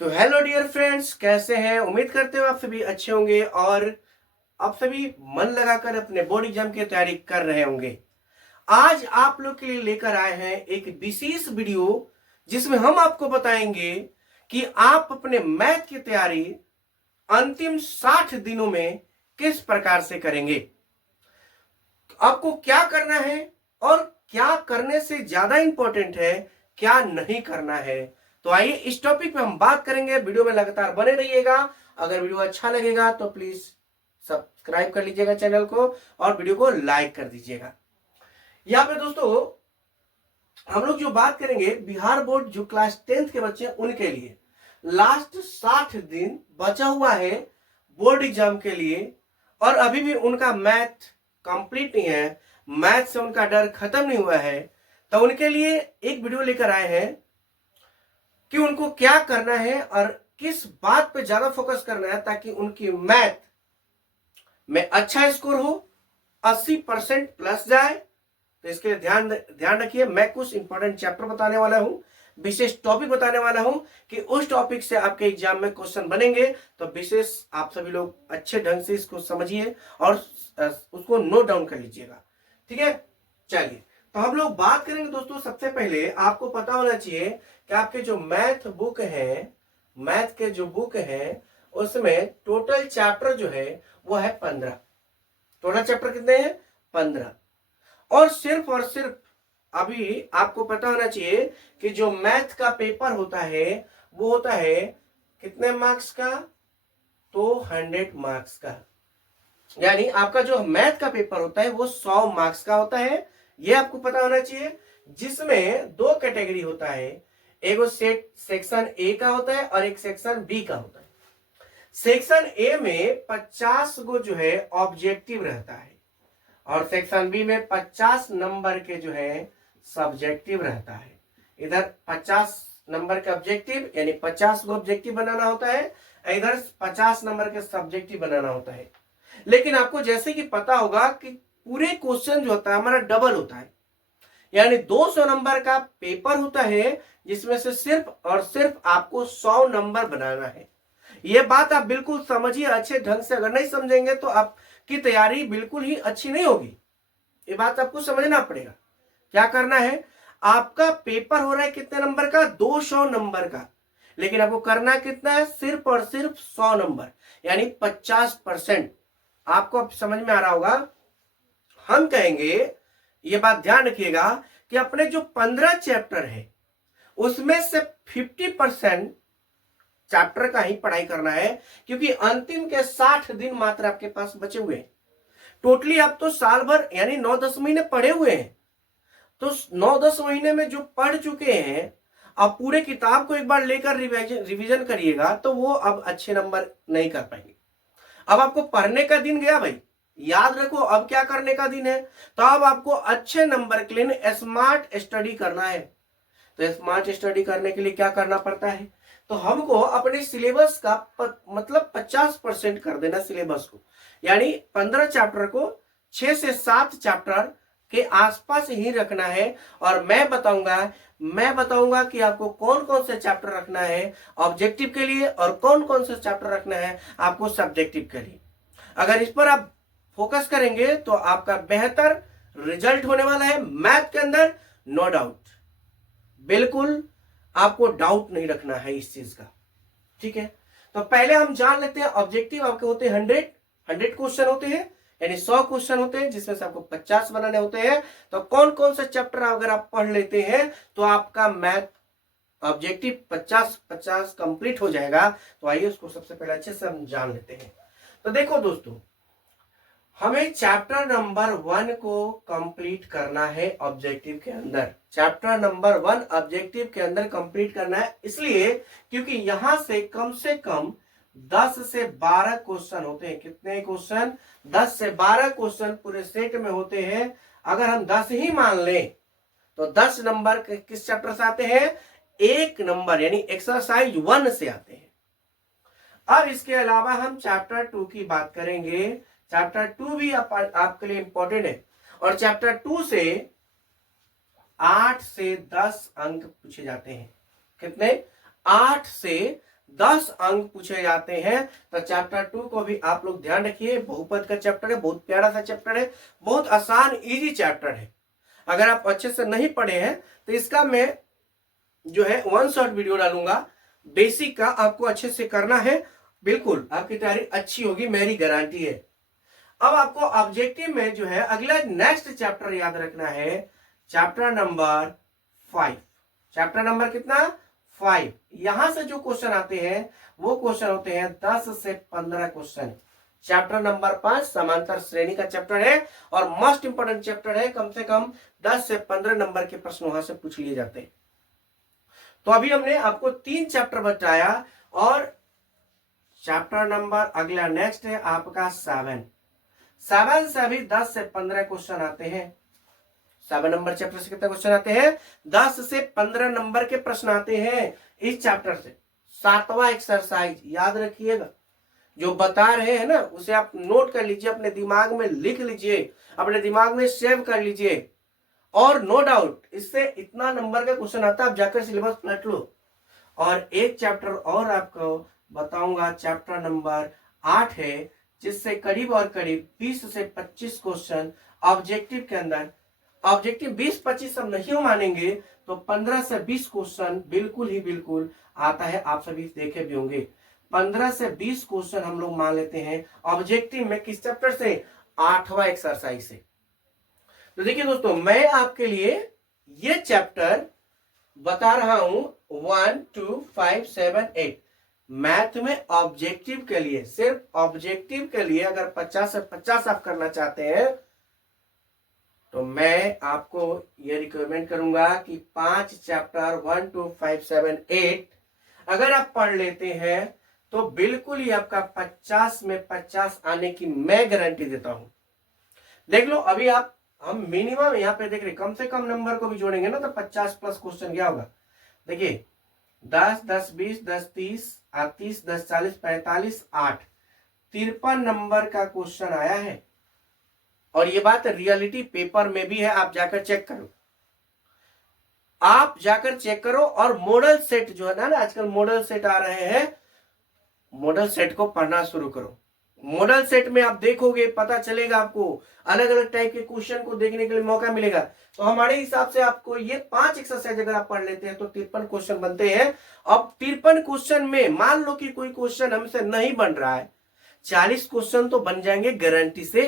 तो hello dear friends, कैसे हैं? उम्मीद करते हो आप सभी अच्छे होंगे और आप सभी मन लगाकर अपने बोर्ड एग्जाम की तैयारी कर रहे होंगे। आज आप लोग के लिए लेकर आए हैं एक विशेष वीडियो जिसमें हम आपको बताएंगे कि आप अपने मैथ की तैयारी अंतिम 60 दिनों में किस प्रकार से करेंगे, आपको क्या करना है और क्या करने से ज्यादा इंपॉर्टेंट है क्या नहीं करना है। तो आइए इस टॉपिक पे हम बात करेंगे। वीडियो में लगातार बने रहिएगा। अगर वीडियो अच्छा लगेगा तो प्लीज सब्सक्राइब कर लीजिएगा चैनल को और वीडियो को लाइक कर दीजिएगा। यहाँ पे दोस्तों हम लोग जो बात करेंगे बिहार बोर्ड जो क्लास 10th के बच्चे हैं उनके लिए लास्ट 60 दिन बचा हुआ है बोर्ड एग्जाम के लिए और अभी भी उनका मैथ कंप्लीट नहीं है, मैथ से उनका डर खत्म नहीं हुआ है। तो उनके लिए एक वीडियो लेकर आए हैं कि उनको क्या करना है और किस बात पे ज्यादा फोकस करना है ताकि उनकी मैथ में अच्छा स्कोर हो, 80% प्लस जाए। तो इसके लिए ध्यान रखिए। मैं कुछ इंपॉर्टेंट चैप्टर बताने वाला हूं, विशेष टॉपिक बताने वाला हूं कि उस टॉपिक से आपके एग्जाम में क्वेश्चन बनेंगे। तो विशेष आप सभी लोग अच्छे ढंग से इसको समझिए और उसको नोट डाउन कर लीजिएगा, ठीक है। चलिए, तो हम लोग बात करेंगे दोस्तों। सबसे पहले आपको पता होना चाहिए कि आपके जो मैथ बुक है, मैथ के जो बुक है उसमें टोटल चैप्टर जो है वो है 15। टोटल चैप्टर कितने हैं? 15। और सिर्फ अभी आपको पता होना चाहिए कि जो मैथ का पेपर होता है वो होता है कितने मार्क्स का? तो 100 मार्क्स का। यानी आपका जो मैथ का पेपर होता है वो 100 मार्क्स का होता है, ये आपको पता होना चाहिए। जिसमें दो कैटेगरी होता है, एक वो सेक्शन ए का होता है और एक सेक्शन बी का होता है। सेक्शन ए में 50 गो जो है ऑब्जेक्टिव रहता है और सेक्शन बी में 50 नंबर के जो है सब्जेक्टिव रहता है। इधर 50 नंबर के ऑब्जेक्टिव यानी 50 गो ऑब्जेक्टिव बनाना होता है, इधर 50 नंबर के सब्जेक्टिव बनाना होता है। लेकिन आपको जैसे कि पता होगा कि पूरे क्वेश्चन जो होता है हमारा डबल होता है, यानी 200 नंबर का पेपर होता है जिसमें से सिर्फ और सिर्फ आपको 100 नंबर बनाना है। यह बात आप बिल्कुल समझिए अच्छे ढंग से। अगर नहीं समझेंगे तो आपकी तैयारी बिल्कुल ही अच्छी नहीं होगी। ये बात आपको समझना पड़ेगा। क्या करना है? आपका पेपर हो रहा है कितने नंबर का? 200 नंबर का, लेकिन आपको करना कितना है? सिर्फ और सिर्फ 100 नंबर, यानी 50%। आपको अब समझ में आ रहा होगा। हम कहेंगे, ये बात ध्यान रखिएगा कि अपने जो 15 चैप्टर है उसमें से 50% चैप्टर का ही पढ़ाई करना है, क्योंकि अंतिम के 60 दिन मात्र आपके पास बचे हुए हैं। टोटली आप तो साल भर यानी 9-10 महीने पढ़े हुए हैं। तो 9-10 महीने में जो पढ़ चुके हैं, आप पूरे किताब को एक बार लेकर रिवीजन करिएगा तो वो अब अच्छे नंबर नहीं कर पाएंगे। अब आपको पढ़ने का दिन गया भाई, याद रखो अब क्या करने का दिन है। तो अब आपको अच्छे नंबर के लिए स्मार्ट स्टडी करना है। तो स्मार्ट स्टडी करने के लिए क्या करना पड़ता है? तो हमको अपने सिलेबस का मतलब 50% कर देना सिलेबस को, यानी 15 चैप्टर को 6 से 7 चैप्टर के आसपास ही रखना है। और मैं बताऊंगा कि आपको कौन कौन से चैप्टर रखना है ऑब्जेक्टिव के लिए और कौन कौन से चैप्टर रखना है आपको सब्जेक्टिव के लिए। अगर इस पर आप फोकस करेंगे तो आपका बेहतर रिजल्ट होने वाला है मैथ के अंदर, नो डाउट। बिल्कुल आपको डाउट नहीं रखना है इस चीज का, ठीक है। तो पहले हम जान लेते हैं ऑब्जेक्टिव आपके होते हैं 100 क्वेश्चन होते हैं, यानी 100 क्वेश्चन होते हैं जिसमें से आपको 50 बनाने होते हैं। तो कौन कौन से चैप्टर अगर आप पढ़ लेते हैं तो आपका मैथ ऑब्जेक्टिव 50-50 कंप्लीट हो जाएगा। तो आइए उसको सबसे पहले अच्छे से हम जान लेते हैं। तो देखो दोस्तों, हमें चैप्टर नंबर 1 को कंप्लीट करना है ऑब्जेक्टिव के अंदर। चैप्टर नंबर 1 ऑब्जेक्टिव के अंदर कंप्लीट करना है, इसलिए क्योंकि यहां से कम 10 से 12 क्वेश्चन होते हैं। कितने क्वेश्चन? 10 से 12 क्वेश्चन पूरे सेट में होते हैं। अगर हम 10 ही मान लें तो 10 नंबर किस चैप्टर से आते हैं? 1 नंबर यानी एक्सरसाइज 1 से आते हैं। अब इसके अलावा हम चैप्टर 2 की बात करेंगे। चैप्टर 2 भी आपके लिए इंपॉर्टेंट है और चैप्टर 2 से 8 से 10 अंक पूछे जाते हैं। कितने? 8 से 10 अंक पूछे जाते हैं। तो चैप्टर 2 को भी आप लोग ध्यान रखिए, बहुपद का चैप्टर है, बहुत प्यारा सा चैप्टर है, बहुत आसान इजी चैप्टर है। अगर आप अच्छे से नहीं पढ़े हैं तो इसका मैं जो है 1 शॉट वीडियो डालूंगा, बेसिक का आपको अच्छे से करना है, बिल्कुल आपकी तैयारी अच्छी होगी, मेरी गारंटी है। अब आपको ऑब्जेक्टिव में जो है अगला नेक्स्ट चैप्टर याद रखना है, चैप्टर नंबर 5। चैप्टर नंबर कितना? 5। यहां से जो क्वेश्चन आते हैं वो क्वेश्चन होते हैं 10 से 15 क्वेश्चन। चैप्टर नंबर 5 समांतर श्रेणी का चैप्टर है और मोस्ट इंपोर्टेंट चैप्टर है, कम से कम 10 से 15 नंबर के प्रश्न वहां से पूछ लिए जाते हैं। तो अभी हमने आपको 3 चैप्टर बताया और चैप्टर नंबर अगला नेक्स्ट है आपका 7 से भी 10 से 15 क्वेश्चन आते हैं। 7 नंबर चैप्टर से कितने क्वेश्चन आते हैं? 10 से 15 नंबर के प्रश्न आते हैं इस चैप्टर से। 7वां एक्सरसाइज याद रखिएगा, जो बता रहे हैं ना उसे आप नोट कर लीजिए, अपने दिमाग में लिख लीजिए, अपने दिमाग में सेव कर लीजिए और नो डाउट इससे इतना नंबर का क्वेश्चन आता है, आप जाकर सिलेबस पलट लो। और एक चैप्टर और आपको बताऊंगा, चैप्टर नंबर 8 है, जिससे करीब और करीब 20 से 25 क्वेश्चन ऑब्जेक्टिव के अंदर, ऑब्जेक्टिव 20-25 हम नहीं मानेंगे तो 15 से 20 क्वेश्चन बिल्कुल ही बिल्कुल आता है, आप सभी देखे भी होंगे। 15 से 20 क्वेश्चन हम लोग मान लेते हैं ऑब्जेक्टिव में, किस चैप्टर से? 8वां एक्सरसाइज से। तो देखिए दोस्तों, मैं आपके लिए ये चैप्टर बता रहा हूं 1 2 5 7 8 मैथ में ऑब्जेक्टिव के लिए, सिर्फ ऑब्जेक्टिव के लिए अगर 50 से 50 आप करना चाहते हैं तो मैं आपको ये रिकमेंड करूंगा कि 5 चैप्टर 1 2 5 7 8 अगर आप पढ़ लेते हैं तो बिल्कुल ही आपका 50 में 50 आने की मैं गारंटी देता हूं। देख लो, अभी आप हम मिनिमम यहाँ पे देख रहे, कम से कम नंबर को भी जोड़ेंगे ना तो 50 प्लस क्वेश्चन क्या होगा। देखिए 10 10 20 10 30 30 10 40 45 8 53 नंबर का क्वेश्चन आया है। और ये बात रियलिटी पेपर में भी है, आप जाकर चेक करो, आप जाकर चेक करो। और मॉडल सेट जो है ना आजकल मॉडल सेट आ रहे हैं, मॉडल सेट को पढ़ना शुरू करो। मॉडल सेट में आप देखोगे, पता चलेगा आपको, अलग अलग टाइप के क्वेश्चन को देखने के लिए मौका मिलेगा। तो हमारे हिसाब से आपको ये 5 एक्सरसाइज अगर आप पढ़ लेते हैं तो 53 क्वेश्चन बनते हैं। अब 53 क्वेश्चन में मान लो कि कोई क्वेश्चन हमसे नहीं बन रहा है, 40 क्वेश्चन तो बन जाएंगे गारंटी से।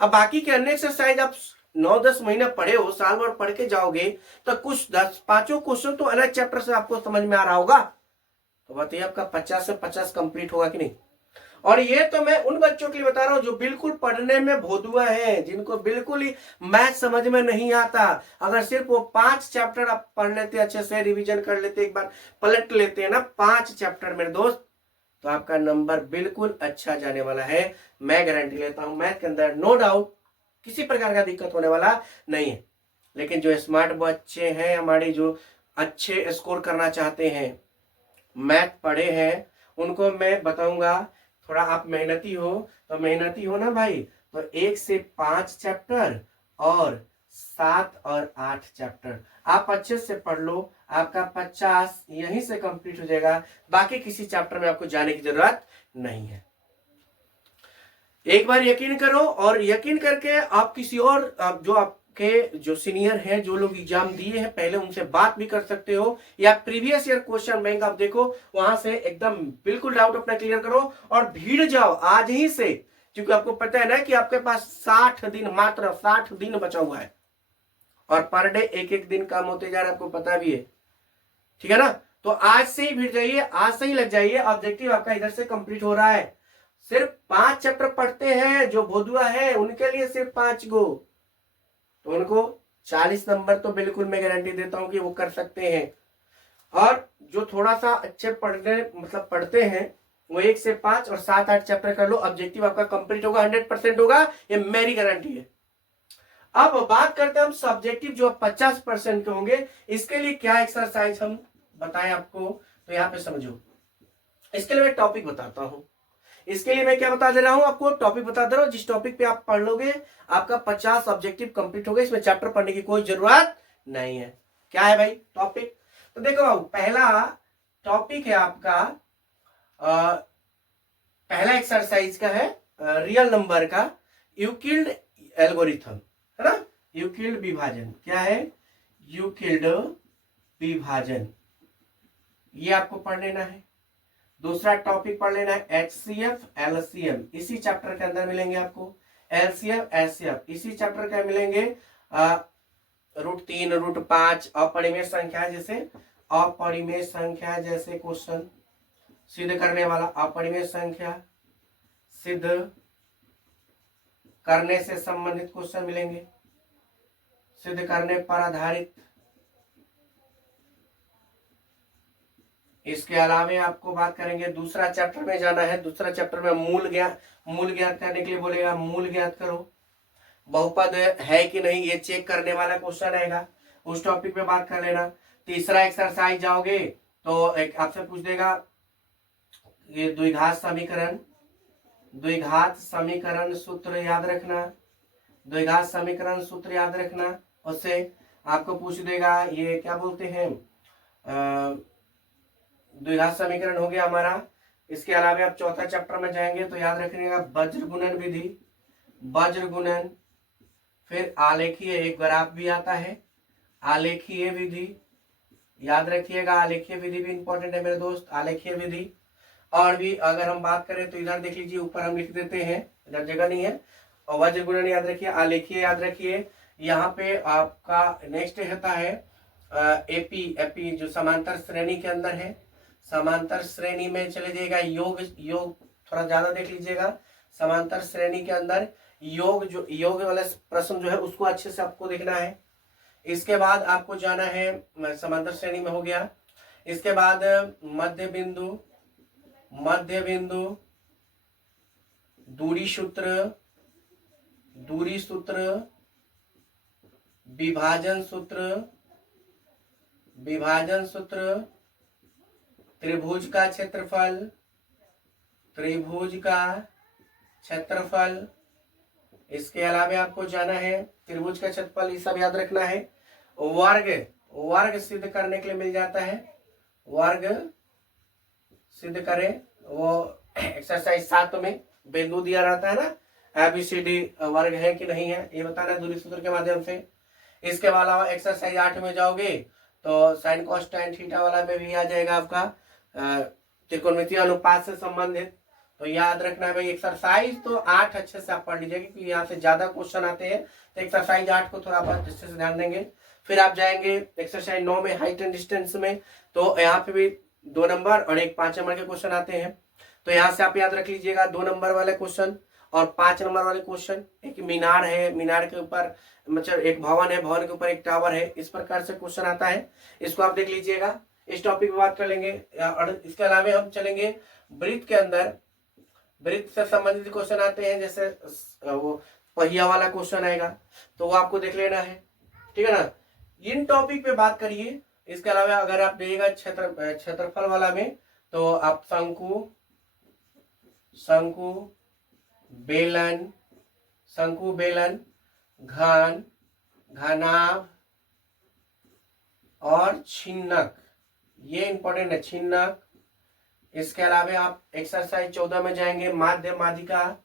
अब बाकी के अन्य एक्सरसाइज आप 9-10 महीना पढ़े हो, साल भर पढ़ के जाओगे तो कुछ 10-5 क्वेश्चन तो अलग चैप्टर से आपको समझ में आ रहा होगा। तो बताइए आपका 50 से 50 कंप्लीट होगा कि नहीं। और ये तो मैं उन बच्चों के लिए बता रहा हूं जो बिल्कुल पढ़ने में भोदुआ है, जिनको बिल्कुल ही मैथ समझ में नहीं आता। अगर सिर्फ वो 5 चैप्टर आप पढ़ लेते, अच्छे से रिवीजन कर लेते, एक बार पलट लेते हैं ना 5 चैप्टर मेरे दोस्त, तो आपका नंबर बिल्कुल अच्छा जाने वाला है, मैं गारंटी लेता हूं। मैथ के अंदर नो डाउट किसी प्रकार का दिक्कत होने वाला नहीं है। लेकिन जो स्मार्ट बच्चे हैं हमारे, जो अच्छे स्कोर करना चाहते हैं, मैथ पढ़े हैं, उनको मैं बताऊंगा थोड़ा आप मेहनती हो, तो मेहनती हो ना भाई, तो 1 से 5 चैप्टर और 7 और 8 चैप्टर आप अच्छे से पढ़ लो, आपका 50 यहीं से कंप्लीट हो जाएगा। बाकी किसी चैप्टर में आपको जाने की जरूरत नहीं है। एक बार यकीन करो, और यकीन करके आप किसी और जो आपके जो सीनियर हैं, जो लोग एग्जाम दिए हैं पहले, उनसे बात भी कर सकते हो, या प्रीवियस ईयर क्वेश्चन बैंक आप देखो, वहां से एकदम बिल्कुल डाउट अपना क्लियर करो और भीड़ जाओ आज ही से, क्योंकि आपको पता है ना कि आपके पास 60 दिन, मात्र 60 दिन बचा हुआ है और पर डे एक दिन काम होते जा रहा है, आपको पता भी है, ठीक है ना। तो आज से ही भीड़ जाइए, आज से ही लग जाइए, ऑब्जेक्टिव आपका इधर से कंप्लीट हो रहा है। सिर्फ 5 चैप्टर पढ़ते हैं जो भोदुआ है, उनके लिए सिर्फ 5 गो, तो उनको 40 नंबर तो बिल्कुल मैं गारंटी देता हूं कि वो कर सकते हैं। और जो थोड़ा सा अच्छे पढ़ते हैं, वो 1 से 5 और 7-8 चैप्टर कर लो, ऑब्जेक्टिव आपका कंप्लीट होगा, 100% होगा, ये मेरी गारंटी है। अब बात करते हैं हम सब्जेक्टिव जो 50% के होंगे, इसके लिए क्या एक्सरसाइज हम बताएं आपको, तो यहाँ पे समझो। इसके लिए मैं टॉपिक बताता हूं, इसके लिए मैं क्या बता दे रहा हूं आपको, टॉपिक बता दे रहा हूं, जिस टॉपिक पे आप पढ़ लोगे आपका 50 ऑब्जेक्टिव कंप्लीट हो गए, इसमें चैप्टर पढ़ने की कोई जरूरत नहीं है। क्या है भाई टॉपिक? तो देखो बाबू, पहला टॉपिक है आपका पहला एक्सरसाइज का है रियल नंबर का यूक्लिड एल्गोरिथम, है ना। यूक्लिड विभाजन क्या है, यूक्लिड विभाजन, ये आपको पढ़ लेना है। दूसरा टॉपिक पढ़ लेना है एचसीएफ एलसीएम, इसी चैप्टर के अंदर मिलेंगे आपको। एलसीएम एचसीएफ इसी चैप्टर के मिलेंगे। √3 √5 अपरिमेय संख्या, जैसे अपरिमेय संख्या जैसे क्वेश्चन सिद्ध करने वाला, अपरिमेय संख्या सिद्ध करने से संबंधित क्वेश्चन मिलेंगे, सिद्ध करने पर आधारित। इसके अलावा आपको बात करेंगे, दूसरा चैप्टर में जाना है। दूसरा चैप्टर में मूल ज्ञात करने के लिए बोलेगा, मूल ज्ञात करो, बहुपद है कि नहीं ये चेक करने वाला क्वेश्चन रहेगा, उस टॉपिक पे बात कर लेना। तीसरा एक्सरसाइज जाओगे तो एक आपसे पूछ देगा ये द्विघात समीकरण, द्विघात समीकरण सूत्र याद रखना, द्विघात समीकरण सूत्र याद रखना। उससे आपको पूछ देगा ये क्या बोलते हैं, द्विघात समीकरण हो गया हमारा। इसके अलावा आप चौथा चैप्टर में जाएंगे तो याद रखिएगा वज्र गुणन विधि, वज्र गुणन, फिर आलेखीय, एक ग्राफ भी आता है, आलेखीय विधि याद रखिएगा। आलेखीय विधि भी इंपॉर्टेंट है मेरे दोस्त, आलेखीय विधि। और भी अगर हम बात करें तो इधर देख लीजिए, ऊपर हम लिख देते हैं, इधर जगह नहीं है। और वज्र गुणन याद रखिए, आलेखीय याद रखिए। यहाँ पे आपका नेक्स्ट होता है एपी जो समांतर श्रेणी के अंदर है, समांतर श्रेणी में चले जाइएगा। योग थोड़ा ज्यादा देख लीजिएगा। समांतर श्रेणी के अंदर योग वाला प्रश्न जो है उसको अच्छे से आपको देखना है। इसके बाद आपको जाना है, समांतर श्रेणी में हो गया। इसके बाद मध्य बिंदु, दूरी सूत्र, विभाजन सूत्र, त्रिभुज का क्षेत्रफल, इसके अलावा आपको जाना है त्रिभुज का क्षेत्रफल, ये सब याद रखना है। वर्ग सिद्ध करने के लिए मिल जाता है, वर्ग सिद्ध करें, वो एक्सरसाइज 7 में बिंदु दिया रहता है ना, ABCD वर्ग है कि नहीं है ये बताना दूरी सूत्र के माध्यम से। इसके अलावा एक्सरसाइज 8 में जाओगे तो साइन कॉस tan थीटा वाला में भी आ जाएगा आपका त्रिकोणमितीय अनुपात से संबंधित। तो याद रखना है भाई, एक्सरसाइज तो 8 अच्छे से आप पढ़ लीजिएगा क्योंकि यहाँ से ज्यादा क्वेश्चन आते हैं, तो एक्सरसाइज 8 को थोड़ा आप अच्छे से ध्यान देंगे। फिर आप जाएंगे एक्सरसाइज 9 में हाइट एंड डिस्टेंस में, तो यहाँ पे भी 2 नंबर और एक 5 नंबर के क्वेश्चन आते हैं। तो यहाँ से आप याद रख लीजिएगा 2 नंबर वाले क्वेश्चन और 5 नंबर वाले क्वेश्चन। एक मीनार है, मीनार के ऊपर मतलब एक भवन है, भवन के ऊपर एक टावर है, इस प्रकार से क्वेश्चन आता है, इसको आप देख लीजिएगा। इस टॉपिक पे बात कर लेंगे। और इसके अलावा हम चलेंगे वृत्त के अंदर, वृत्त से संबंधित क्वेश्चन आते हैं, जैसे वो पहिया वाला क्वेश्चन आएगा तो वो आपको देख लेना है, ठीक है ना। इन टॉपिक पे बात करिए। इसके अलावा अगर आप देखिएगा क्षेत्रफल वाला में तो आप शंकु, बेलन, घन, घनाभ और छिन्नक, ये इंपॉर्टेंट है, छिन्नक। इसके अलावा आप एक्सरसाइज 14 में जाएंगे, माध्यिका,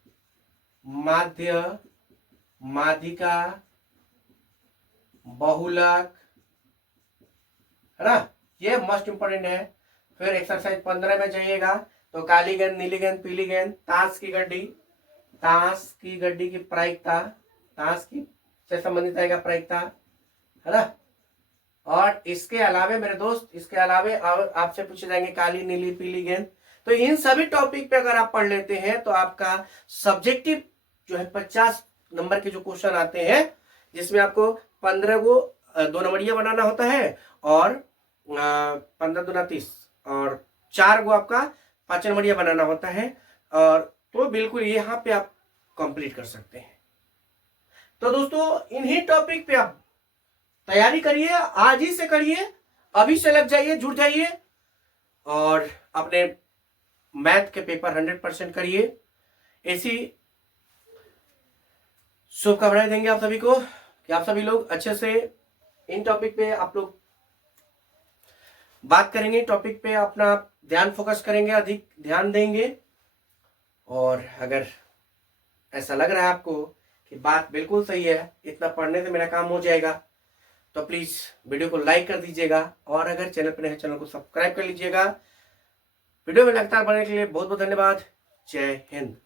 बहुलक, है ना, ये मोस्ट इंपॉर्टेंट है। फिर एक्सरसाइज 15 में जाइएगा तो काली गेंद, नीली गेंद, पीली गेंद, ताश की गड्डी की प्रायिकता, ताश की से संबंधित आएगा प्रायिकता, है ना। और इसके अलावा मेरे दोस्त, इसके अलावा आपसे पूछे जाएंगे काली, नीली, पीली गेंद। तो इन सभी टॉपिक पे अगर आप पढ़ लेते हैं तो आपका सब्जेक्टिव जो है 50 नंबर के जो क्वेश्चन आते हैं, जिसमें आपको 15 को 2 नंबरिया बनाना होता है और 15 दूना 30 और 4 को आपका 5 नंबरिया बनाना होता है। और तो बिल्कुल यहाँ पे आप कंप्लीट कर सकते हैं। तो दोस्तों इन्हीं टॉपिक पे आप तैयारी करिए, आज ही से करिए, अभी से लग जाइए, जुड़ जाइए और अपने मैथ के पेपर 100% करिए। ऐसी शुभकामनाएं देंगे आप सभी को कि आप सभी लोग अच्छे से इन टॉपिक पे आप लोग बात करेंगे टॉपिक पे, अपना ध्यान फोकस करेंगे, अधिक ध्यान देंगे। और अगर ऐसा लग रहा है आपको कि बात बिल्कुल सही है, इतना पढ़ने से मेरा काम हो जाएगा, तो प्लीज वीडियो को लाइक कर दीजिएगा। और अगर चैनल पर नए हैं, चैनल को सब्सक्राइब कर लीजिएगा। वीडियो में लगातार बनने के लिए बहुत बहुत धन्यवाद। जय हिंद।